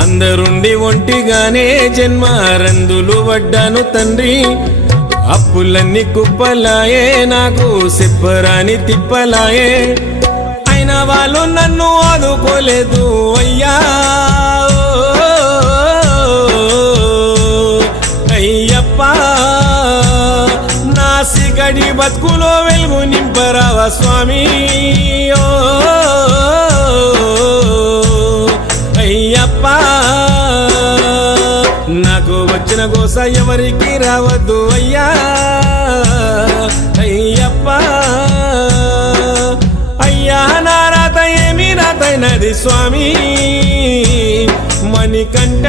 అందరుండి ఒంటిగానే జన్మ రందులు వడ్డాను తండ్రి అప్పులన్నీ కుప్పలాయే నాకు చెప్పరాని తిప్పలాయే అయినా వాళ్ళు నన్ను ఆదుకోలేదు అయ్యా అయ్యప్ప నా సిగడి బతుకులో వెలుగు నింపరావా స్వామి అయ్యప్ప నాకు వచ్చిన గోస ఎవరికి రావద్దు అయ్యా అయ్యప్ప అయ్యా నా రాత ఏమి రాతైనది స్వామి మణికంఠ